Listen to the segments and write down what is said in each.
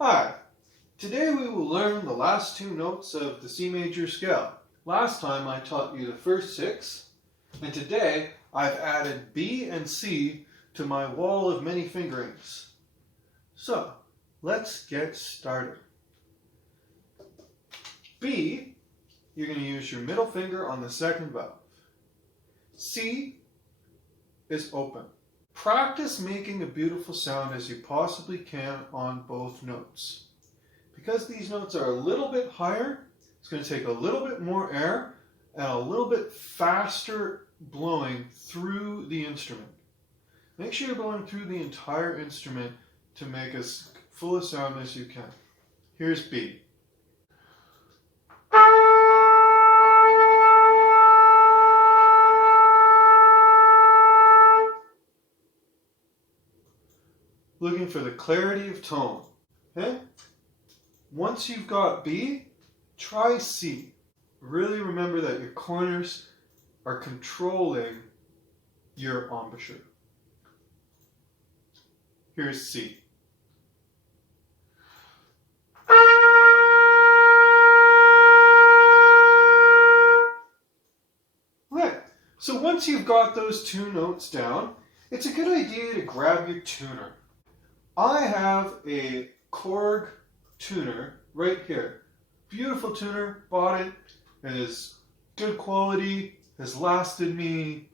Hi, today we will learn the last two notes of the C major scale. Last time I taught you the first six, and today I've added B and C to my wall of many fingerings. So, let's get started. B, you're going to use your middle finger on the second valve. C is open. Practice making a beautiful sound as you possibly can on both notes. Because these notes are a little bit higher, it's going to take a little bit more air and a little bit faster blowing through the instrument. Make sure you're blowing through the entire instrument to make as full a sound as you can. Here's B. Looking for the clarity of tone. Okay? Once you've got B, try C. Really remember that your corners are controlling your embouchure. Here's C. Okay, so once you've got those two notes down, it's a good idea to grab your tuner. I have a Korg tuner right here. Beautiful tuner, bought it. It is good quality, has lasted me,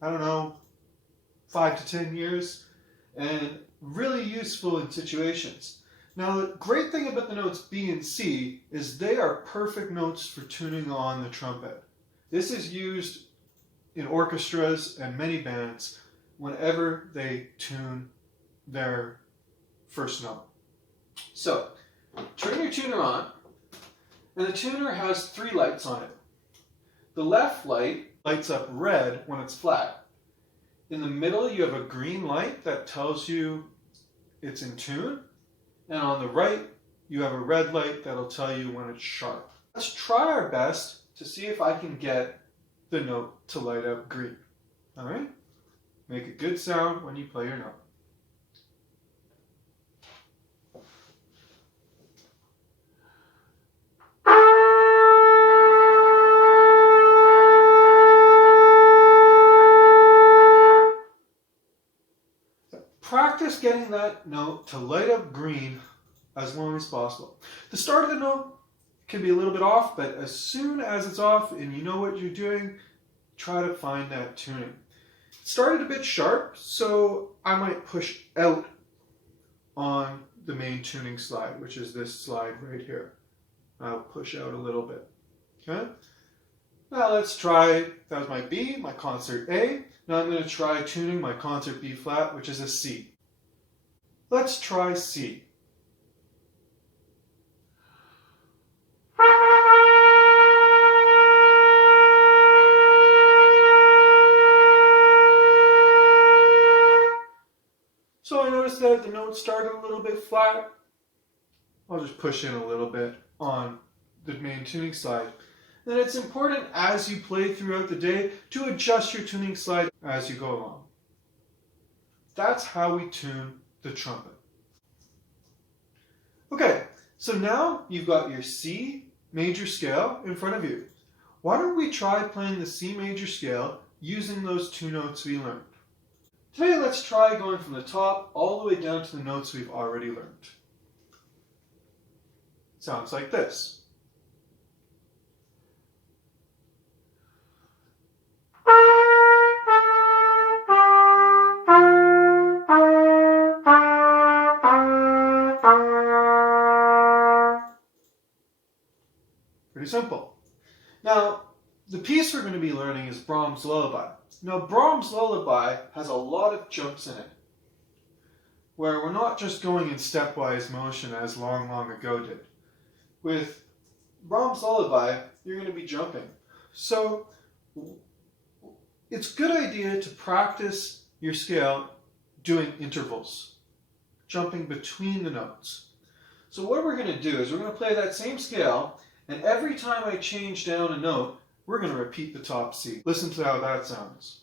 5 to 10 years, and really useful in situations. Now, the great thing about the notes B and C is they are perfect notes for tuning on the trumpet. This is used in orchestras and many bands whenever they tune their first note. So, turn your tuner on, and the tuner has 3 lights on it. The left light lights up red when it's flat. In the middle, you have a green light that tells you it's in tune, and on the right, you have a red light that'll tell you when it's sharp. Let's try our best to see if I can get the note to light up green. All right? Make a good sound when you play your note. Practice getting that note to light up green as long as possible. The start of the note can be a little bit off, but as soon as it's off and you know what you're doing, try to find that tuning. It started a bit sharp, so I might push out on the main tuning slide, which is this slide right here. I'll push out a little bit. Okay? Now let's try, that was my B, my concert A. Now I'm going to try tuning my concert B flat, which is a C. Let's try C. So I noticed that the note started a little bit flat. I'll just push in a little bit on the main tuning slide. Then it's important as you play throughout the day to adjust your tuning slide as you go along. That's how we tune the trumpet. Okay, so now you've got your C major scale in front of you. Why don't we try playing the C major scale using those 2 notes we learned? Today let's try going from the top all the way down to the notes we've already learned. Sounds like this. Pretty simple. Now, the piece we're going to be learning is Brahms Lullaby. Now, Brahms Lullaby has a lot of jumps in it, where we're not just going in stepwise motion as long, long ago did. With Brahms Lullaby, you're going to be jumping. So, it's a good idea to practice your scale doing intervals, jumping between the notes. So what we're going to do is we're going to play that same scale, and every time I change down a note, we're going to repeat the top C. Listen to how that sounds.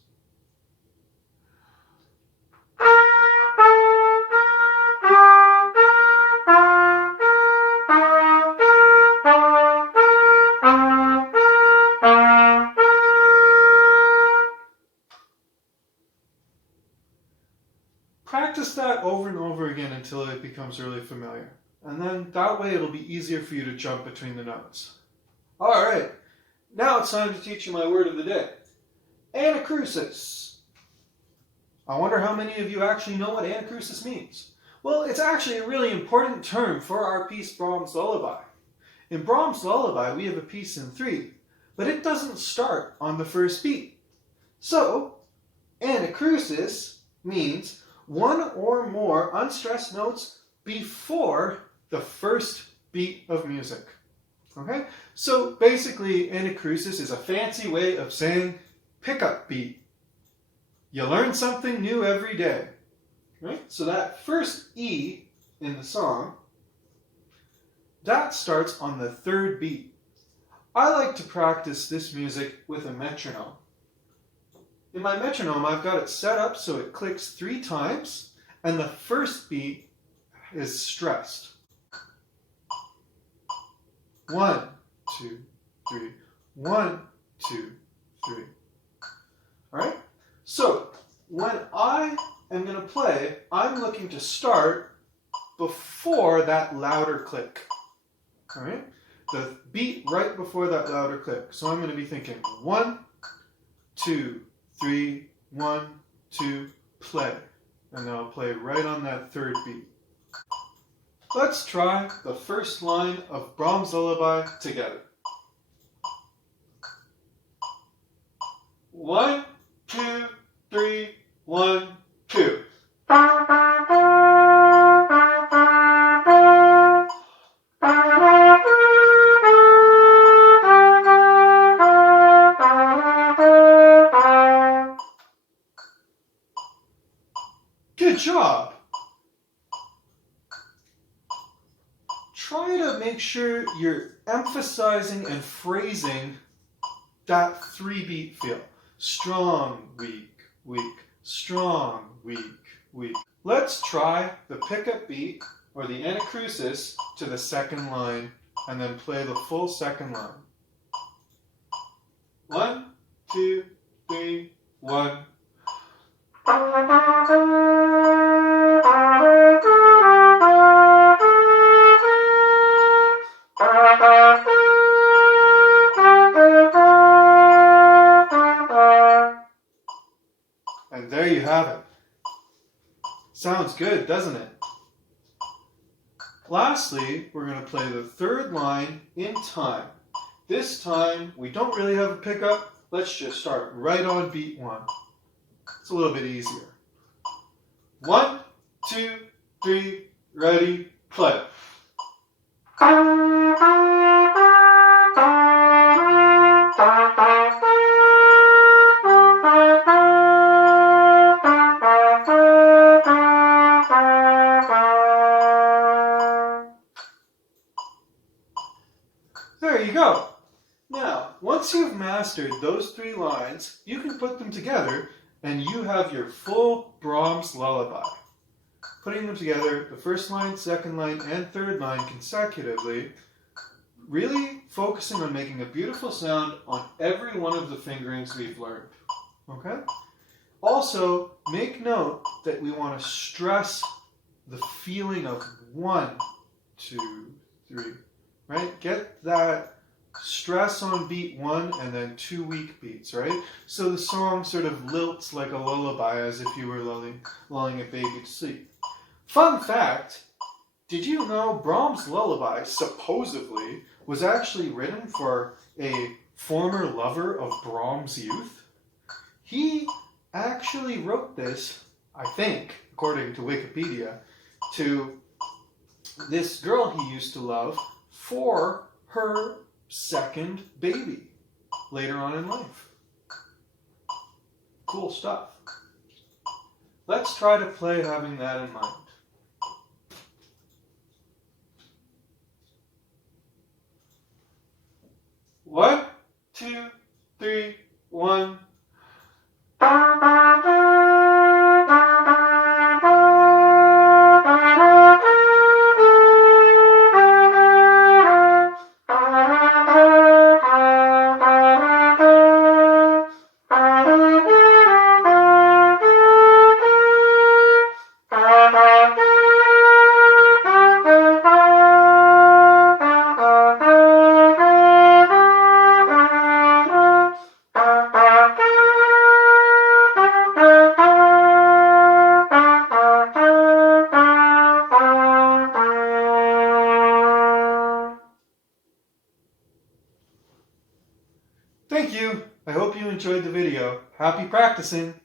until it becomes really familiar. And then that way it'll be easier for you to jump between the notes. All right, now it's time to teach you my word of the day. Anacrusis. I wonder how many of you actually know what anacrusis means. Well, it's actually a really important term for our piece Brahms Lullaby. In Brahms Lullaby, we have a piece in 3, but it doesn't start on the first beat. So, anacrusis means one or more unstressed notes before the first beat of music. Okay? So basically, anacrusis is a fancy way of saying pickup beat. You learn something new every day. Right? So that first E in the song, that starts on the 3rd beat. I like to practice this music with a metronome. In my metronome, I've got it set up so it clicks 3 times, and the first beat is stressed. 1, 2, 3. 1, 2, 3. All right? So when I am going to play, I'm looking to start before that louder click. All right? The beat right before that louder click. So I'm going to be thinking 1, 2, 3, 1, 2, play. And then I'll play right on that 3rd beat. Let's try the first line of Brahms Lullaby together. 1, 2, 3, 1, 2. Good job! Try to make sure you're emphasizing and phrasing that 3-beat feel. Strong, weak, weak, strong, weak, weak. Let's try the pickup beat or the anacrusis to the 2nd line and then play the full 2nd line. 1, 2, 3, 1. And there you have it. Sounds good, doesn't it? Lastly, we're going to play the 3rd line in time. This time, we don't really have a pickup. Let's just start right on beat 1. It's a little bit easier. 1, 2, 3, ready, play. There you go. Now, once you've mastered those 3 lines, you can put them together and you have your full Brahms Lullaby. Putting them together, the 1st line, 2nd line, and 3rd line consecutively, really focusing on making a beautiful sound on every one of the fingerings we've learned. Okay? Also, make note that we want to stress the feeling of 1, 2, 3. Right? Get that stress on beat 1 and then 2 weak beats, right? So the song sort of lilts like a lullaby as if you were lulling a baby to sleep. Fun fact, did you know Brahms' Lullaby supposedly was actually written for a former lover of Brahms' youth? He actually wrote this, I think, according to Wikipedia, to this girl he used to love for her 2nd baby later on in life. Cool stuff. Let's try to play having that in mind. One, 2, 3, 1. I hope you enjoyed the video. Happy practicing!